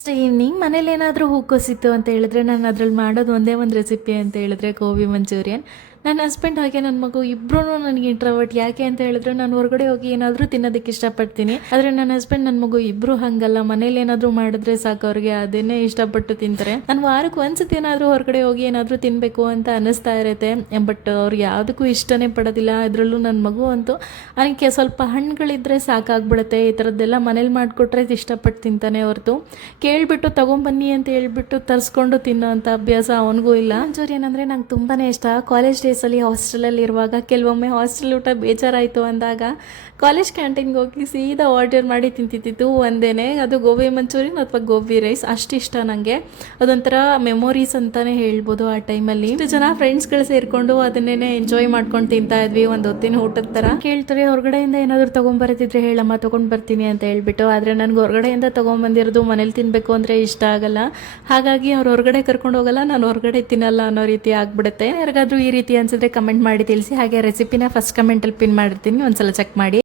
Evening ಮನೇಲಿ ಏನಾದರೂ ಹೂಕೋಸಿತ್ತು ಅಂತ ಹೇಳಿದ್ರೆ ನಾನು ಅದ್ರಲ್ಲಿ ಮಾಡೋದು ಒಂದೇ ಒಂದು ರೆಸಿಪಿ ಅಂತ ಹೇಳಿದ್ರೆ ಗೋಬಿ ಮಂಚೂರಿಯನ್. ನನ್ನ ಹಸ್ಬೆಂಡ್ ಹಾಗೆ ನನ್ನ ಮಗು ಇಬ್ಬರೂ ನನಗೆ ಇಂಟ್ರವರ್ಟ್ ಯಾಕೆ ಅಂತ ಹೇಳಿದ್ರೆ ನಾನು ಹೊರಗಡೆ ಹೋಗಿ ಏನಾದರೂ ತಿನ್ನೋದಕ್ಕೆ ಇಷ್ಟಪಡ್ತೀನಿ. ಆದರೆ ನನ್ನ ಹಸ್ಬೆಂಡ್ ನನ್ನ ಮಗು ಇಬ್ಬರು ಹಂಗಲ್ಲ. ಮನೇಲಿ ಏನಾದರೂ ಮಾಡಿದ್ರೆ ಸಾಕು ಅವ್ರಿಗೆ, ಅದನ್ನೇ ಇಷ್ಟಪಟ್ಟು ತಿಂತಾರೆ. ನಾನು ವಾರಕ್ಕೆ ಒಂದ್ಸತಿ ಏನಾದರೂ ಹೊರಗಡೆ ಹೋಗಿ ಏನಾದರೂ ತಿನ್ನಬೇಕು ಅಂತ ಅನ್ನಿಸ್ತಾ ಇರುತ್ತೆ. ಬಟ್ ಅವ್ರು ಯಾವುದಕ್ಕೂ ಇಷ್ಟನೇ ಪಡೋದಿಲ್ಲ. ಅದರಲ್ಲೂ ನನ್ನ ಮಗು ಅಂತೂ ಅವನಿಗೆ ಸ್ವಲ್ಪ ಹಣ್ಣುಗಳಿದ್ರೆ ಸಾಕಾಗ್ಬಿಡುತ್ತೆ. ಈ ಥರದ್ದೆಲ್ಲ ಮನೇಲಿ ಮಾಡಿಕೊಟ್ರೆ ಇಷ್ಟಪಟ್ಟು ತಿಂತಾನೆ ಹೊರತು. ಕೇಳಿಬಿಟ್ಟು ತೊಗೊಂಬನ್ನಿ ಅಂತ ಹೇಳ್ಬಿಟ್ಟು ತರಿಸ್ಕೊಂಡು ತಿನ್ನೋ ಅಂಥ ಅಭ್ಯಾಸ ಅವನಿಗೂ ಇಲ್ಲ. ಮಂಚೂರಿಯನ್ ಅಂದರೆ ನಂಗೆ ತುಂಬಾ ಇಷ್ಟ. ಕಾಲೇಜ್ ಡೇಸಲ್ಲಿ ಹಾಸ್ಟೆಲಲ್ಲಿ ಇರುವಾಗ ಕೆಲವೊಮ್ಮೆ ಹಾಸ್ಟೆಲ್ ಊಟ ಬೇಜಾರಾಯಿತು ಅಂದಾಗ ಕಾಲೇಜ್ ಕ್ಯಾಂಟೀನ್ಗೆ ಹೋಗಿ ಸೀದಾ ಆರ್ಡರ್ ಮಾಡಿ ತಿಂತಿದ್ದಿದ್ದು ಒಂದೇ ಅದು ಗೋಬಿ ಮಂಚೂರಿಯನ್ ಅಥವಾ ಗೋಬಿ ರೈಸ್. ಅಷ್ಟು ಇಷ್ಟ ನನಗೆ ಅದೊಂಥರ ಮೆಮೊರೀಸ್ ಅಂತಲೇ ಹೇಳ್ಬೋದು ಆ ಟೈಮಲ್ಲಿ. ಇಷ್ಟು ಜನ ಫ್ರೆಂಡ್ಸ್ಗಳು ಸೇರಿಕೊಂಡು ಅದನ್ನೇ ಎಂಜಾಯ್ ಮಾಡ್ಕೊಂಡು ತಿಂತಾ ಇದ್ವಿ. ಒಂದು ಹೊತ್ತಿನ ಊಟದ ಥರ ಕೇಳ್ತಾರೆ, ಹೊರಗಡೆಯಿಂದ ಏನಾದರೂ ತೊಗೊಂಬರ್ತಿದ್ರೆ ಹೇಳಮ್ಮ, ತೊಗೊಂಡು ಬರ್ತೀನಿ ಅಂತ ಹೇಳ್ಬಿಟ್ಟು. ಆದರೆ ನನಗೆ ಹೊರಗಡೆಯಿಂದ ತೊಗೊಂಬಂದಿರೋದು ಮನೇಲಿ ತಿನ್ನಬೇಕು ಅಂದರೆ ಇಷ್ಟ ಆಗಲ್ಲ. ಹಾಗಾಗಿ ಅವ್ರು ಹೊರಗಡೆ ಕರ್ಕೊಂಡು ಹೋಗಲ್ಲ, ನಾನು ಹೊರಗಡೆ ತಿನ್ನಲ್ಲ ಅನ್ನೋ ರೀತಿ ಆಗ್ಬಿಡುತ್ತೆ. ಯಾರಿಗಾದ್ರೂ ಈ ರೀತಿ ಅನ್ಸಿದ್ರೆ ಕಮೆಂಟ್ ಮಾಡಿ ತಿಳಿಸಿ. ಹಾಗೆ ರೆಸಿಪಿನ ಫಸ್ಟ್ ಕಮೆಂಟಲ್ಲಿ ಪಿನ್ ಮಾಡಿರ್ತೀನಿ. ಒಂದ್ಸಲ ಚೆಕ್ ಮಾಡಿ.